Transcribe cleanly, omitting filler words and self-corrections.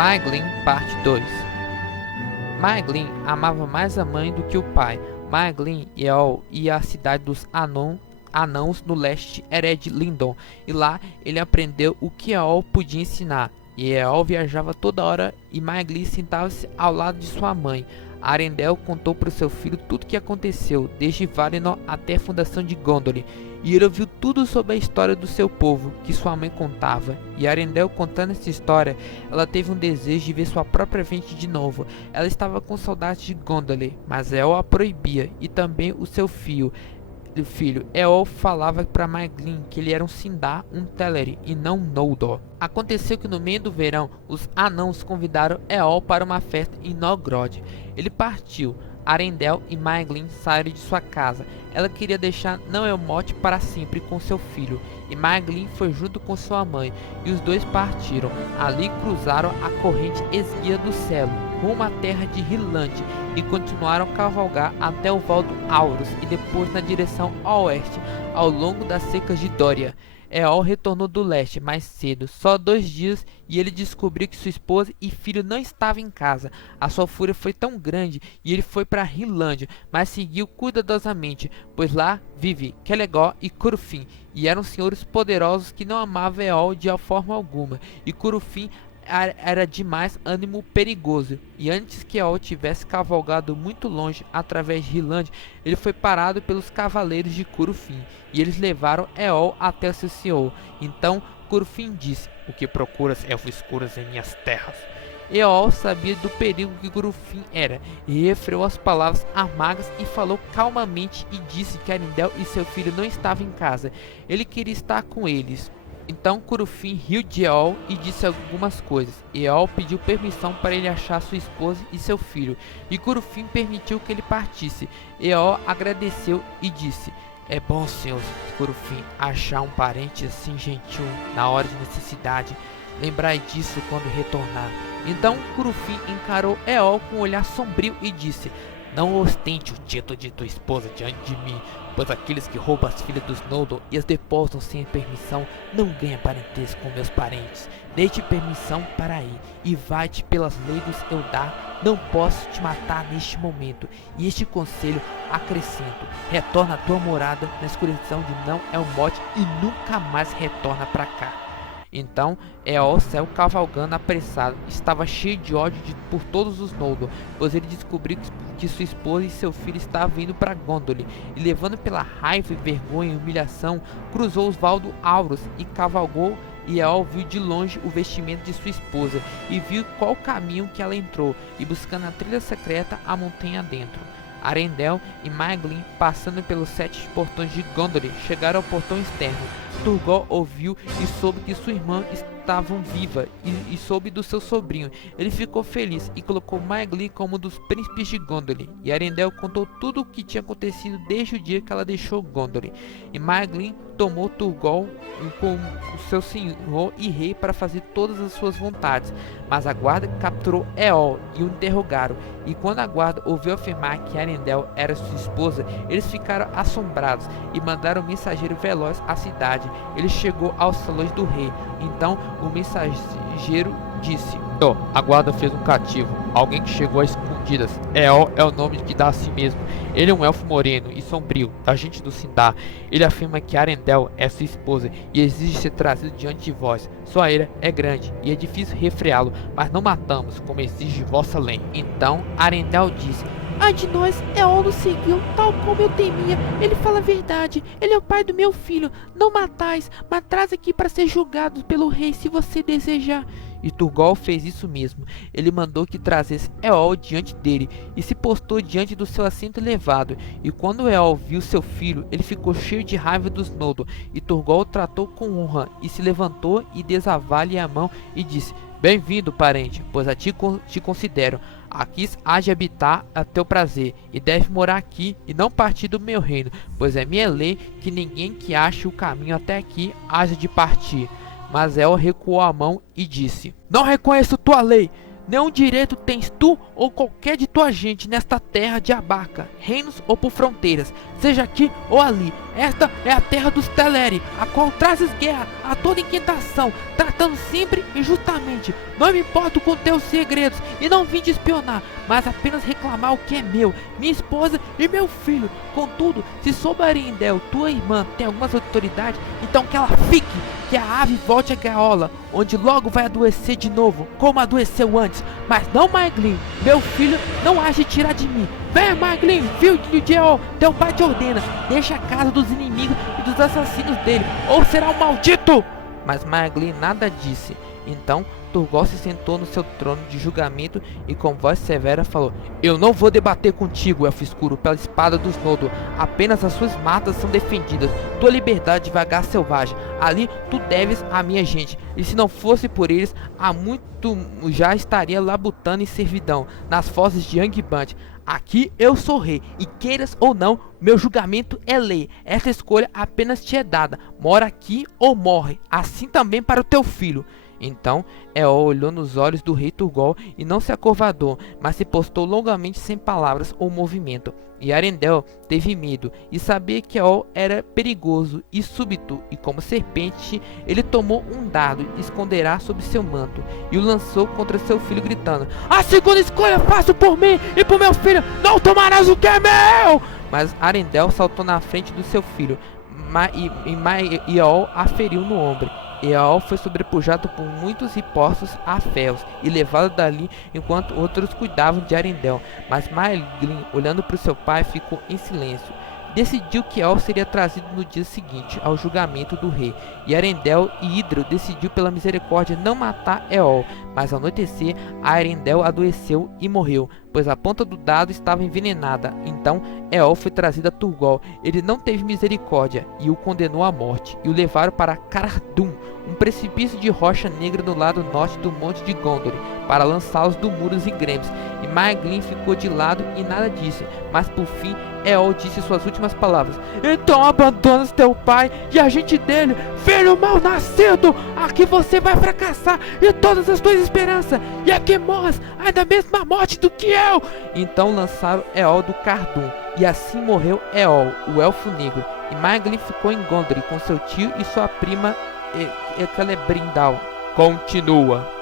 Maeglin, parte 2. Maeglin amava mais a mãe do que o pai. Maeglin e Eol ia à cidade dos anãos no leste Ered Lindon, e lá ele aprendeu o que Eol podia ensinar. E Eol viajava toda hora e Maeglin sentava-se ao lado de sua mãe. Arendelle contou para o seu filho tudo o que aconteceu, desde Valinor até a fundação de Gondolin, e ele ouviu tudo sobre a história do seu povo, que sua mãe contava. E Arendelle, contando essa história, ela teve um desejo de ver sua própria frente de novo. Ela estava com saudade de Gondolin, mas Eol a proibia, e também o seu filho. Eol falava para Maeglin que ele era um Sindar, um Teleri e não um Noldor. Aconteceu que no meio do verão, os anãos convidaram Eol para uma festa em Nogrod. Ele partiu. Arendelle e Maeglin saíram de sua casa. Ela queria deixar Não-el-Mott para sempre com seu filho, e Maeglin foi junto com sua mãe, e os dois partiram. Ali cruzaram a corrente esguia do Celo, rumo à terra de Hirland, e continuaram a cavalgar até o Val do Aurus, e depois na direção oeste, ao longo das secas de Dória. Eol retornou do leste mais cedo, só 2 dias, e ele descobriu que sua esposa e filho não estavam em casa. A sua fúria foi tão grande e ele foi para Hirland, mas seguiu cuidadosamente, pois lá vive Celegor e Curufin, e eram senhores poderosos que não amavam Eol de forma alguma, e Curufin era demais ânimo perigoso, e antes que Eol tivesse cavalgado muito longe através de Hirland, ele foi parado pelos cavaleiros de Curufin, e eles levaram Eol até seu senhor. Então Curufin disse: "O que procuras, elfos escuros, em minhas terras?" Eol sabia do perigo que Curufin era, e refreou as palavras amargas e falou calmamente e disse que Arendelle e seu filho não estavam em casa. Ele queria estar com eles. Então Curufin riu de Eol e disse algumas coisas. Eol pediu permissão para ele achar sua esposa e seu filho, e Curufin permitiu que ele partisse. Eol agradeceu e disse: "É bom, senhor Curufin, achar um parente assim gentil na hora de necessidade. Lembrai disso quando retornar." Então Curufin encarou Eol com um olhar sombrio e disse: "Não ostente o título de tua esposa diante de mim, pois aqueles que roubam as filhas dos Noldor e as depositam sem permissão não ganham parentesco com meus parentes. Dei-te permissão para ir, e vai-te pelas leis dos Eldar. Não posso te matar neste momento, e este conselho acrescento: retorna à tua morada na escuridão de Não-el-Mott e nunca mais retorna para cá." Então Eol saiu cavalgando apressado. Estava cheio de ódio por todos os Noldor, pois ele descobriu que sua esposa e seu filho estavam indo para Gondolin, e levando pela raiva, vergonha e humilhação, cruzou os Val do Aurus e cavalgou. E Eol viu de longe o vestimento de sua esposa, e viu qual caminho que ela entrou, e buscando a trilha secreta a montanha dentro. Arendelle e Maeglin, passando pelos 7 portões de Gondolin, chegaram ao portão externo. Turgon ouviu e soube que sua irmã estava viva, e soube do seu sobrinho. Ele ficou feliz e colocou Maeglin como um dos príncipes de Gondolin. E Arendelle contou tudo o que tinha acontecido desde o dia que ela deixou Gondolin. E Maeglin tomou Turgon como seu senhor e rei para fazer todas as suas vontades. Mas a guarda capturou Eol e o interrogaram. E quando a guarda ouviu afirmar que Arendelle era sua esposa, eles ficaram assombrados e mandaram um mensageiro veloz à cidade. Ele chegou aos salões do rei. Então o mensageiro disse: "A guarda fez um cativo, alguém que chegou às escondidas. Eol é o nome que dá a si mesmo. Ele é um elfo moreno e sombrio, da gente do Sindar. Ele afirma que Arendelle é sua esposa e exige ser trazido diante de vós. Sua ira é grande e é difícil refreá-lo, mas não matamos, como exige vossa lei." Então Arendelle disse: "Ai de nós, Eol nos seguiu, tal como eu temia. Ele fala a verdade. Ele é o pai do meu filho. Não matais, mas traz aqui para ser julgado pelo rei se você desejar." E Turgon fez isso mesmo. Ele mandou que trazesse Eol diante dele, e se postou diante do seu assento elevado. E quando Eol viu seu filho, ele ficou cheio de raiva dos Noldor, e Turgon o tratou com honra, e se levantou e desavou-lhe a mão, e disse: "Bem-vindo, parente, pois a ti te considero. Aqui há de habitar a teu prazer, e deve morar aqui, e não partir do meu reino, pois é minha lei que ninguém que ache o caminho até aqui haja de partir." Mas Eol recuou a mão e disse: "Não reconheço tua lei, Nenhum direito tens tu ou qualquer de tua gente nesta terra de abarca, reinos ou por fronteiras, seja aqui ou ali. Esta é a terra dos Teleri, a qual trazes guerra a toda inquietação, tratando sempre e justamente. Não me importo com teus segredos e não vim te espionar, mas apenas reclamar o que é meu, minha esposa e meu filho. Contudo, se soube Arindel, tua irmã, tem algumas autoridades, então que ela fique, que a ave volte à gaiola, onde logo vai adoecer de novo, como adoeceu antes. Mas não Maeglin, meu filho, não há de tirar de mim. Venha Maeglin, filho de Eol, teu pai te ordena, deixa a casa dos inimigos e dos assassinos dele, ou será um maldito. Mas Maeglin nada disse. Então Turgol se sentou no seu trono de julgamento e com voz severa falou: Eu não vou debater contigo, elfo escuro, pela espada dos Noldor. Apenas as suas matas são defendidas. Tua liberdade de vagar selvagem. Ali tu deves a minha gente. E se não fosse por eles, há muito já estaria labutando em servidão, nas fozes de Angband. Aqui eu sou rei, e queiras ou não, meu julgamento é lei. Essa escolha apenas te é dada. Mora aqui ou morre. Assim também para o teu filho. Então Eol olhou nos olhos do rei Turgol e não se acovardou, mas se postou longamente sem palavras ou movimento. E Arendelle teve medo, e sabia que Eol era perigoso e súbito, e como serpente, ele tomou um dardo e esconderá sob seu manto, e o lançou contra seu filho, gritando: A segunda escolha faço por mim e por meu filho, não tomarás o que é meu! Mas Arendelle saltou na frente do seu filho, e Eol a feriu no ombro. Eol foi sobrepujado por muitos ripostos a ferros e levado dali enquanto outros cuidavam de Arendelle. Mas Maeglin, olhando para o seu pai, ficou em silêncio. Decidiu que Eol seria trazido no dia seguinte ao julgamento do rei, e Arendelle e Idril decidiu pela misericórdia não matar Eol, mas ao anoitecer Arendelle adoeceu e morreu, pois a ponta do dado estava envenenada. Então Eol foi trazido a Turgol. Ele não teve misericórdia e o condenou à morte, e o levaram para Caradhûm, um precipício de rocha negra no lado norte do monte de Gondor, para lançá-los do muros ingremes. E Maeglin ficou de lado e nada disse, mas por fim Eol disse suas últimas palavras: Então abandonas teu pai e a gente dele, filho mal nascido! Aqui você vai fracassar e todas as tuas esperanças, e aqui morras ainda mesmo a morte do que eu! Então lançaram Eol do Cardum, e assim morreu Eol, o elfo negro. E Maeglin ficou em Gondor com seu tio e sua prima Celebrimbor. Continua.